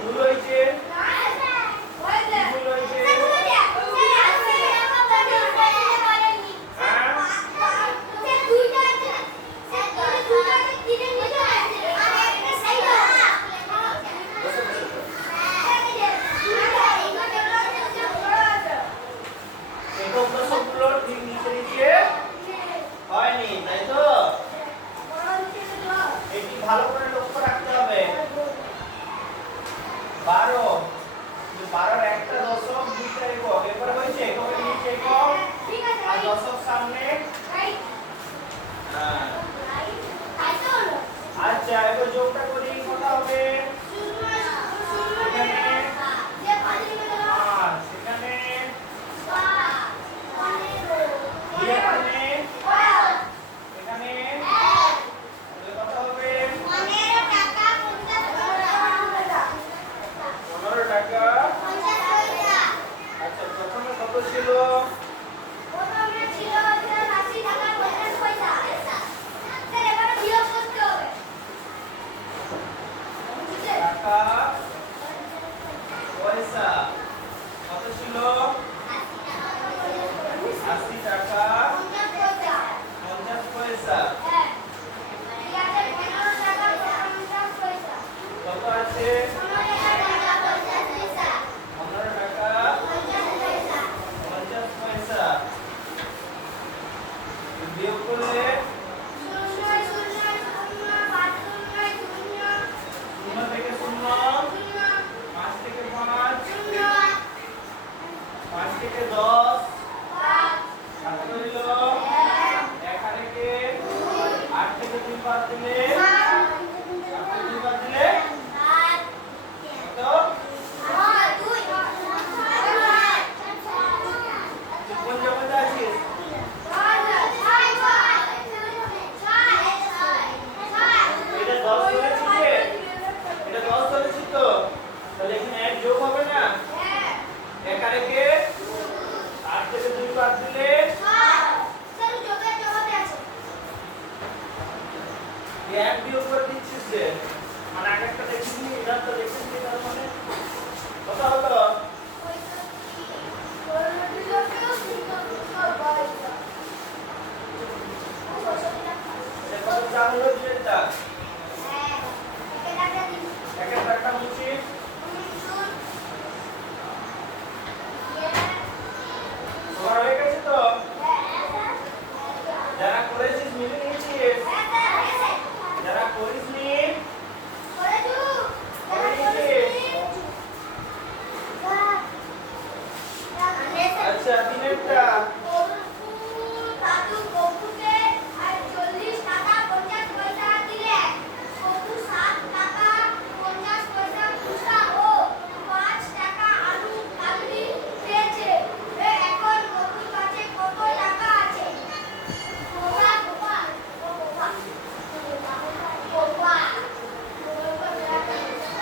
ভুল হয়েছে কত ছিল? 80 টাকা 50 পয়সা। কত আছে? 15 টাকা 50 পয়সা। বিয়োগ করলে 0 থেকে 0, 5 থেকে 5, 5 থেকে 10, কত হইল? 1 আর 1 8 থেকে 2 বাদ দিলে 8 থেকে 2 বাদ দিলে কত? কোন জগতে আছিস? এটা 10 ধরেছি যে? এটা 10 ধরেছি তো? তাহলে এখানে 1 যোগ হবে না? 1 আর 1 8 থেকে 2 বাদ দিলে এক বিয়োগ করে দিচ্ছিস যে, মানে আগেরটা দেখিনি এটা তো দেখিনি, তার মানে কত হলো? কত চাল হলো যেটা? একের টাকা মুছি তোমার হয়ে গেছে তো? যারা করেছিস মিলে নিয়েছিস? যারা করিসনি করে নিয়েছিস? আচ্ছা তিনেরটা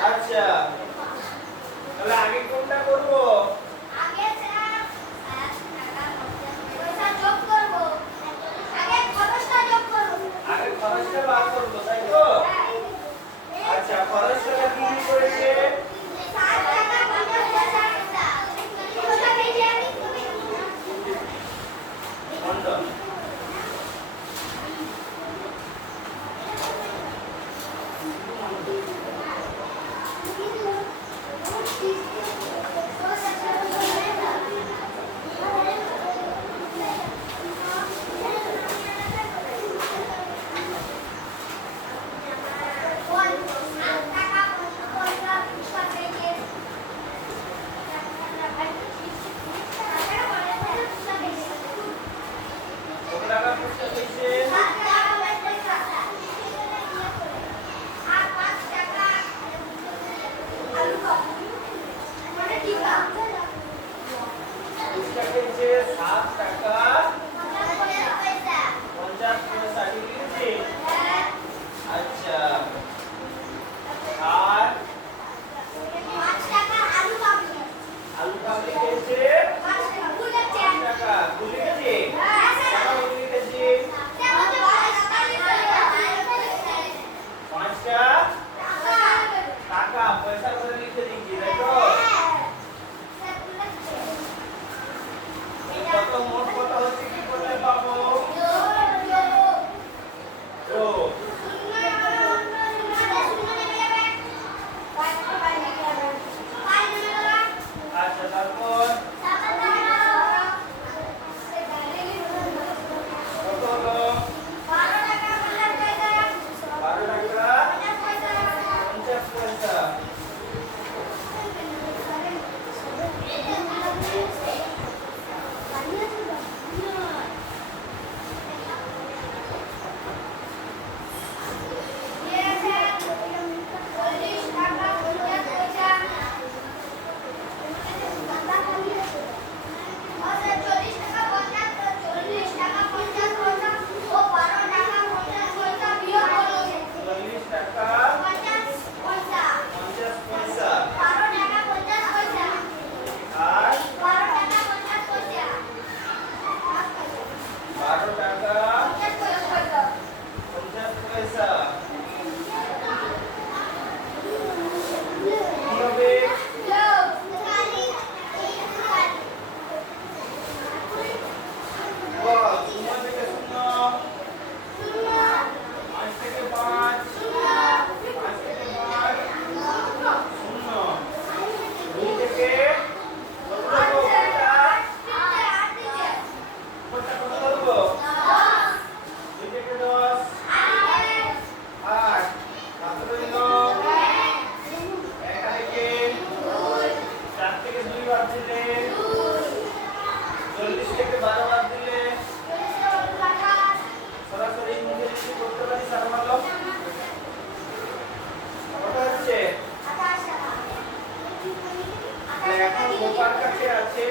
আচ্ছা তাহলে আগে কোনটা করব? আগে খরচটা বার করব, তাই তো? আচ্ছা খরচটা কি করেছে? বন্ধ। কত টাকা পুরস্কার পেয়েছে? পুরস্কার পেয়েছে 7 টাকা 50 পয়সা, ঠিক আছে? আচ্ছা আর আলু কাবলি পেয়েছে 5 টাকা, ভুলে গেছি? কেন ভুলে গেছি? 5টা টাকা পয়সা করে লিখে দিচ্ছি, তাই তো? কত বাদ দিলে 40 থেকে 12 বাদ দিলে সরাসরি মুখে লিখে করতে পারি 4 মানলো কত হচ্ছে এখন গোপার কাছে আছে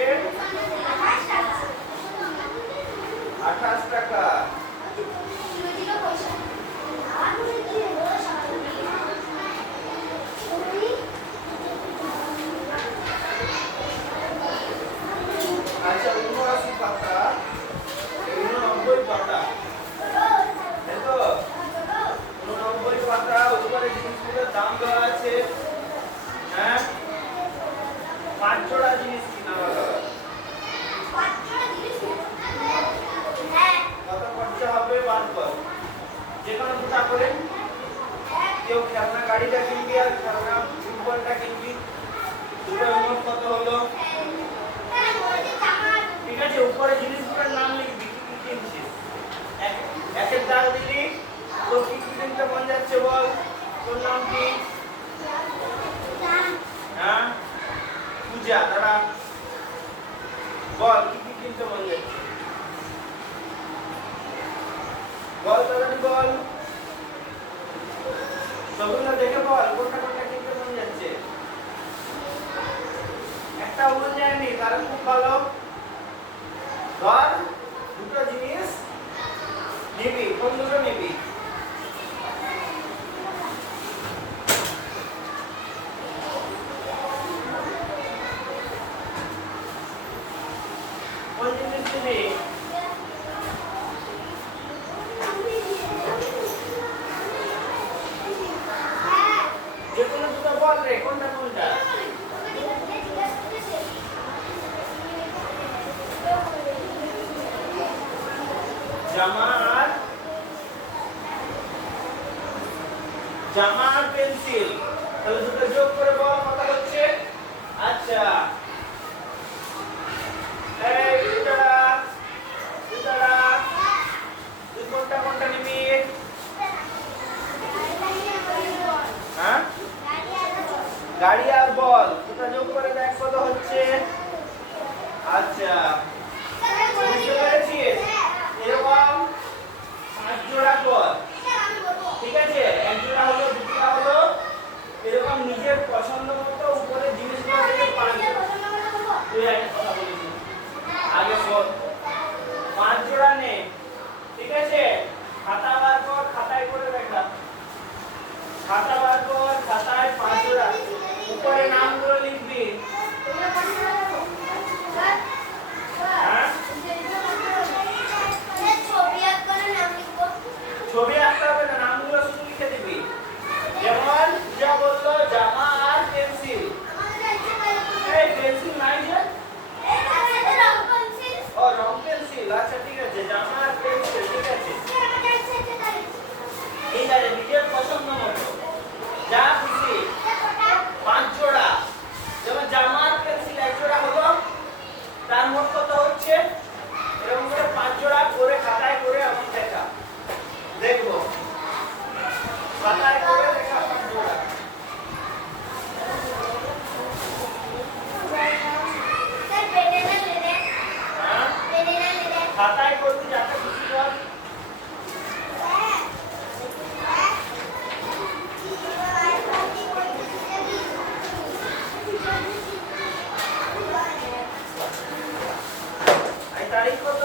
28 টাকা আচ্ছা 79 পাতা 89 পাতা দেখো 89 পাতা উপরে জিনিসগুলোর দাম দেওয়া আছে হ্যাঁ 5 জোড়া জিনিস কিনা হলো 5 জোড়া জিনিস হ্যাঁ কত খরচা হবে বার কর যে কোনো দুটো করে কেউ খেলনা গাড়িটা কিনবি আর খেলনা ফুটবলটা কিনবি দুটো মোট কত হলো ঠিক আছে উপরে জিনিসগুলোর নাম লিখবি কি কি কিনছিস একের দাগ দিলি তো কি কি কিনতে মন যাচ্ছে বল তোর নাম কি হ্যাঁ পূজা দাঁড়া বল কি কি কিনতে মন যাচ্ছে বল তাড়াতাড়ি বল ছবিগুলো দেখে বল কোনটা কোনটা কিনতে মন যাচ্ছে একটা মন যায়নি তার খুব ভালো ধর দুটো জিনিস নিবি কোন দুটো নিবি কোন জিনিস নিবি যে কোনো দুটো বল রে কোনটা কোনটা জামা আর পেন্সিল তাহলে দুটো যোগ করে বল কত হচ্ছে আচ্ছা এই দুটোটা তুই কোনটা কোনটা নিবি হ্যাঁ গাড়ি আর বল দুটো যোগ করে দেখ কত হচ্ছে আচ্ছা বুঝতে পেরেছিস এরকম 5 জোড়া কর ঠিক আছে এক জোড়া হলো দুটো হলো এরকম নিজের পছন্দ মতো উপরে জিনিসগুলো থেকে 5 তুই একটা কথা বলিস আগে বল 5 জোড়া নে ঠিক আছে খাতা বার কর খাতায় করে দেখা খাতা বার কর খাতায় 5 জোড়া উপরে নামগুলো লিখবি হ্যাঁ ছবি আঁকতে হবে না নামগুলো শুধু লিখে দিবি যেমন যা বললো জামা আর পেন্সিল এই পেন্সিল নাই যে ও রং পেন্সিল আচ্ছা ঠিক আছে জামা আর পেন্সিল ঠিক আছে ঠিক আছে নিজের পছন্দ মতো যা খুশি 5 জোড়া যেমন জামা আর পেন্সিল এক জোড়া হলো তার মোট কত হচ্ছে এরকম করে 5 জোড়া করে খাতায় করে আমি দেখা দেখবো খাতায় করে দেখা 5 জোড়া খাতায় করবি যাতে খুশি কর এই তারিখ কত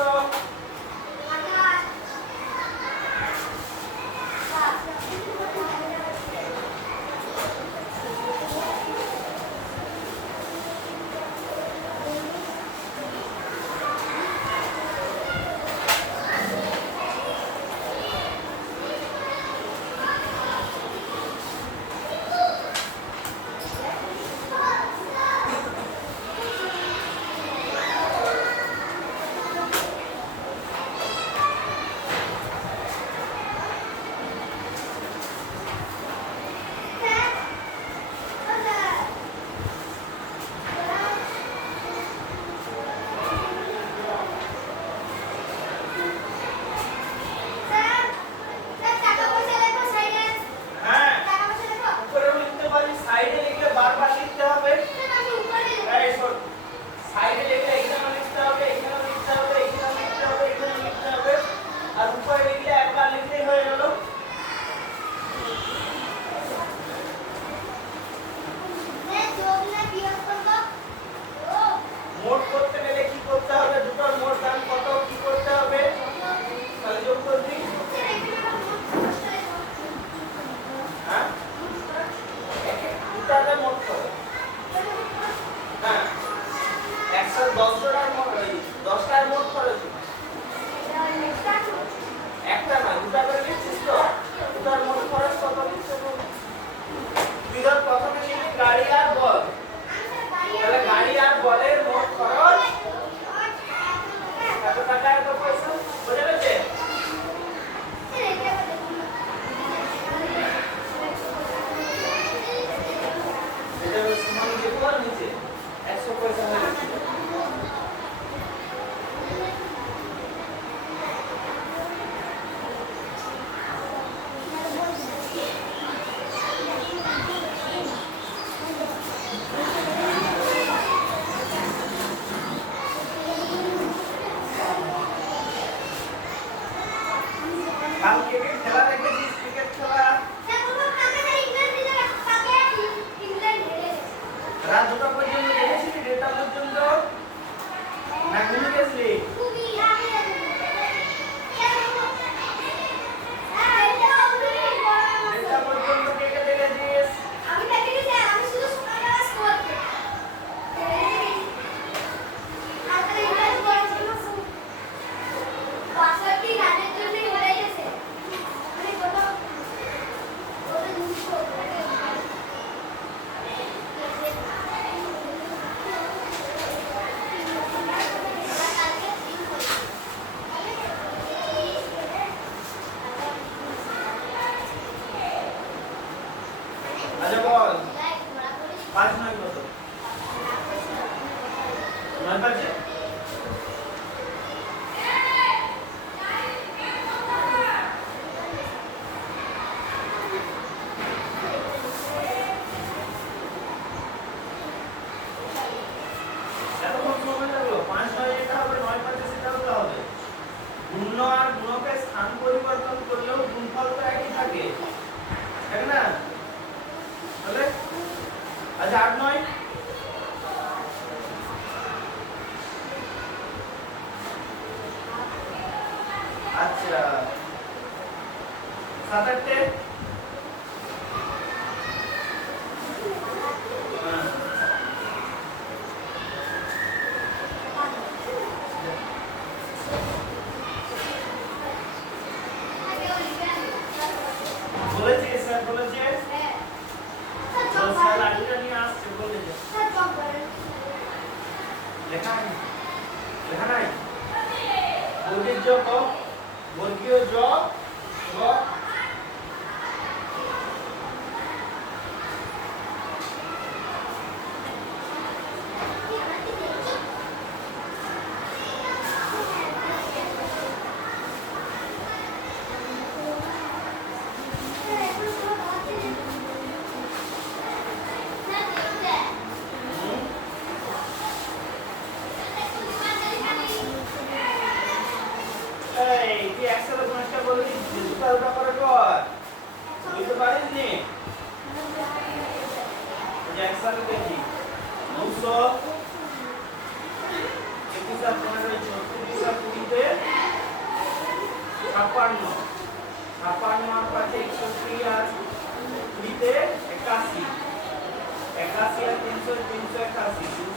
স্যার 10টার মোট খরচ একটা না দুটা করে লিখছিস তো দুটার মোট খরচ কত লিখতে হবে তুই ধর প্রথমে লিখবি গাড়ি আর বল তাহলে গাড়ি আর বলের মোট খরচ কত টাকা এত পয়সা বুঝে গেছে এটা সমান লিখব আর নিচে 100 পয়সা হয়ে গেছে কাল ক্রিকেট খেলা দেখেছিস ক্রিকেট খেলা রাত 2টা পর্যন্ত দেখেছিলি 1:30 পর্যন্ত না ঘুমিয়ে গেছিলি 1:30 পর্যন্ত কে কে দেখেছিস আমি দেখেছি আমি শুধু সকালবেলা স্কোর আর ইংলিশ পড়াছিল পাঁচটি গানের জন্য হয়ে গেছে মানে কত জিনিস আচ্ছা বল 5 নয় কত 9 বাজে এতক্ষণ সময় লাগলো 5 নয় এটা হবে 9 বাজে সেটা হতে হবে গুণ্য আর গুণকের স্থান পরিবর্তন করলেও গুণফল তো একই থাকে তাই না তাহলে আচ্ছা 8 9 আচ্ছা 7 8 বলেছে স্যার বলেছে স্যার লাঠিটা নিয়ে আসছে বলেছে লেখা নাই বর্গীয় জ ক বর্গীয় জ গ এই কি একসাথে পাঁচটা বললি দুটা দুটা করে কর বুঝতে পারিস নি যে একসাথে দেখি 900 21 আর 15 36 আর 20 তে 56 56 আর 5 61 আর 20 তে 81 81 আর 300 381 381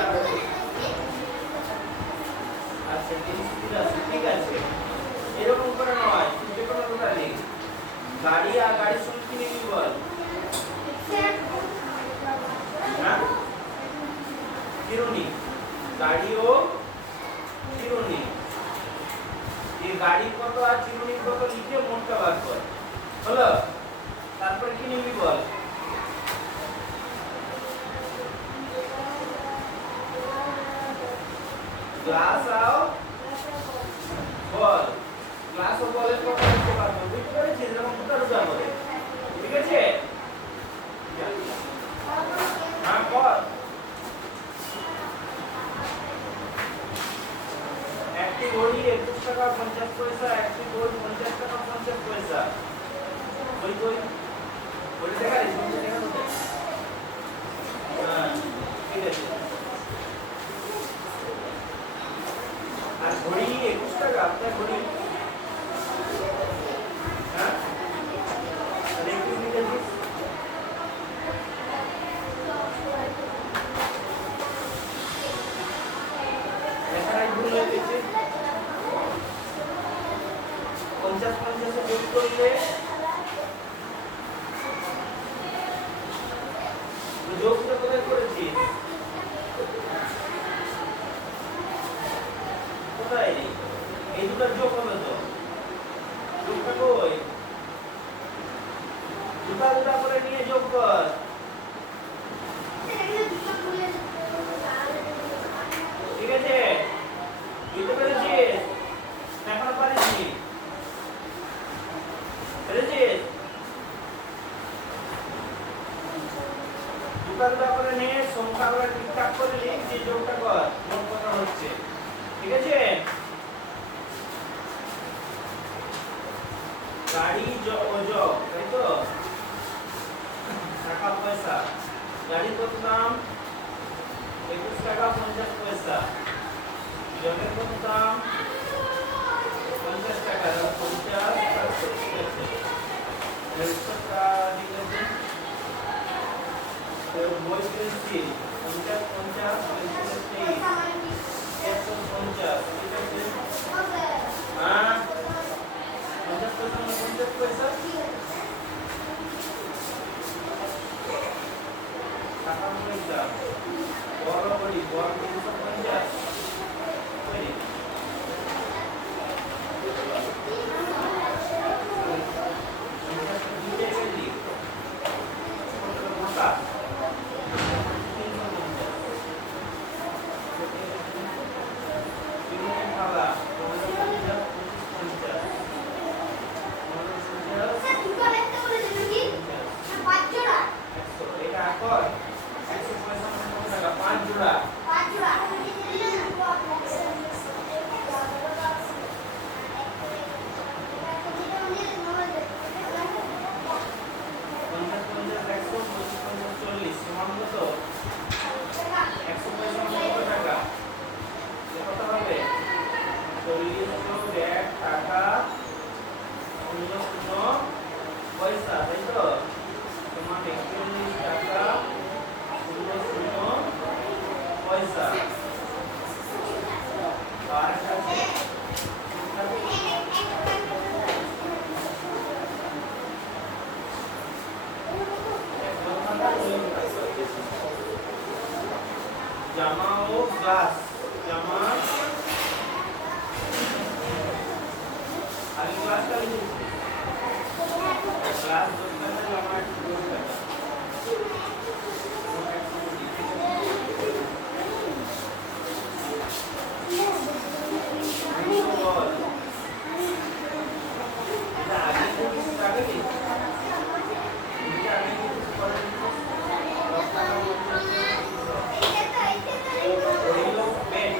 আর 383 আচ্ছা 383 ঠিক আছে এরকম করে নয় যে কোনো দুটো লিখ গাড়ি আর গাড়ির সঙ্গে কি নিবি বল হ্যাঁ চিরুনি গাড়ি ও চিরুনি এই গাড়ি কত আর চিরুনি কত লিখে মোটটা বার কর হলো তারপর কি নিবি বল গ্লাস আও বল গ্লাস ও বলের কথা লিখতে পারবো বুঝতে পেরেছিস এরকম দুটো দুটো করে ঠিক আছে হ্যাঁ কর একটি ঘড়ি 21 টাকা 50 পয়সা একটি ঘড়ি 50 টাকা 50 পয়সা ওই বলে দেখা রে শুনতে দেখা তো হ্যাঁ ঠিক আছে আর ঘড়ি 21 টাকা আপনার ঘড়ি হ্যাঁ দেখুন ভুল হয়ে গেছে। 50 50 যোগ করলে যোগটা কোথায় করেছিস? কোথায়? এই দুটো যোগ হবে তো। যোগটা কই? দুটা দুটা করে নিয়ে যোগ কর। ঠিক আছে? বুঝতে পেরেছিস? এখনো পারিসনি? পেরেছিস? দুটা দুটা করে নিয়ে সংখ্যাগুলো ঠিকঠাক করে লিখ, যে যোগটা কর, যোগ করা হচ্ছে। ঠিক আছে? গাড়ি ও যোগ, তাই তো? টাকা পয়সা, গাড়ির কত দাম? 21 টাকা 50 পয়সা। যোগের কত দাম? 50 টাকা, 50 ঠিক আছে। উত্তরটা ঠিক আছে। তো বই পেয়েছি 50 50 23 150, ঠিক আছে? হ্যাঁ 50 পয়সা মানে 50 পয়সা। টাকা পয়সা বড় বড়ি বড় 350 বড়ি। পয়সা, তাই তো? তোমার 41 টাকা 00 পয়সা। আর আছে জামা ও গ্লাস। জামা আগে গ্লাসটা লিখেছি। গ্লাস 10 টাকা, জামা 10 টাকা। বল এটা আগে লিখিস, আগে লিখ। এটা আগে লিখিস, পরে লিখিস। 10 টাকা হইল পেন।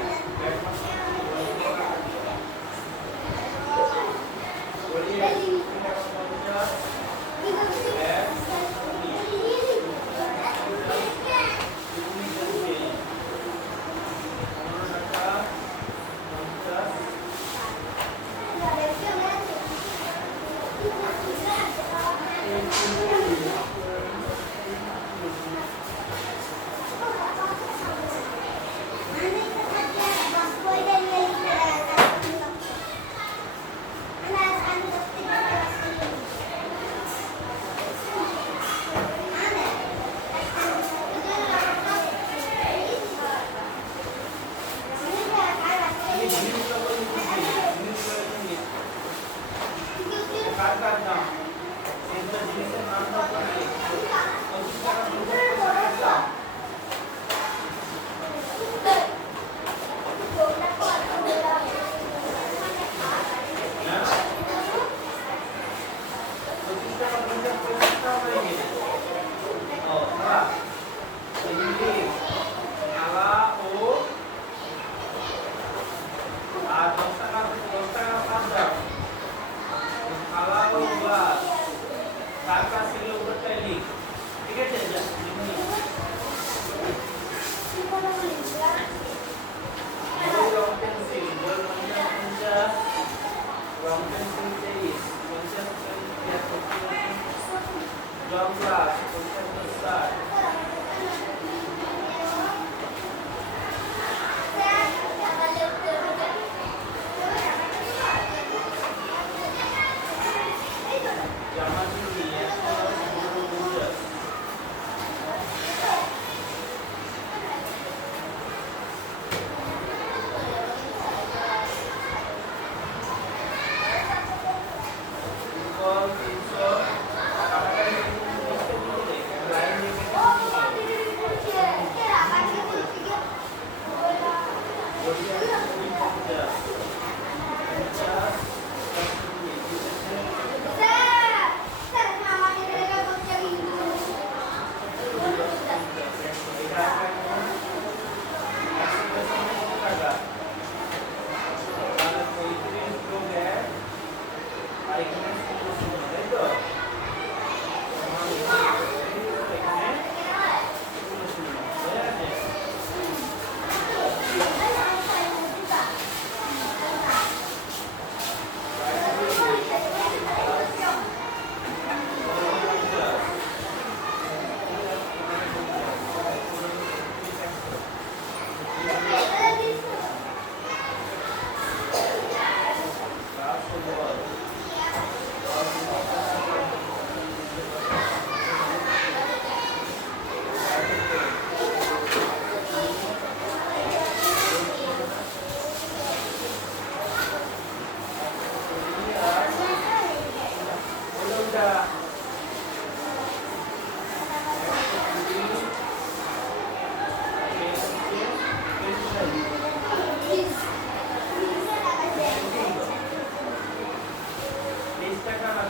বিশ টাকা না,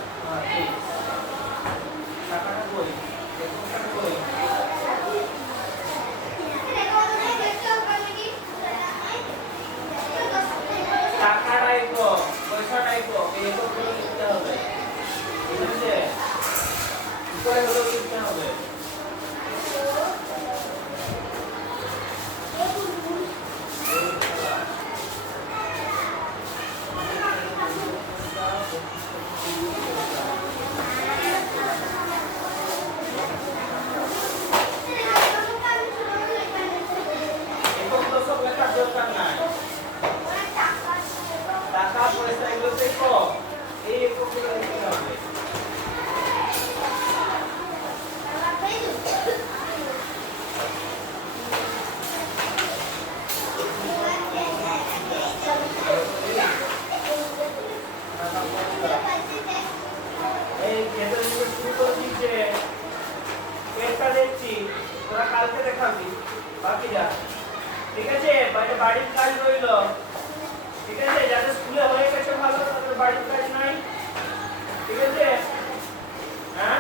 হ্যাঁ, টাকাটা কই? টাকাটা কই? টাকাটা একক, পয়সাটা একক, এই এককগুলো লিখতে হবে। ঠিক আছে? উপরে হলো লিখতে হবে। একক দশক লেখার দরকার নাই। টাকা পয়সা এগুলো তো একক, এই এককগুলো লিখতে হবে। এই ভেতরে যে শুরু করছিস যে পেটটা দেখছি, তোরা কালকে দেখাবি বাকি যা। ঠিক আছে? বাইরে বাড়ির কাজ রইলো। ঠিক আছে? যাদের স্কুলে হয়ে গেছে ভালো, তাদের বাড়ির কাজ নাই। ঠিক আছে? হ্যাঁ?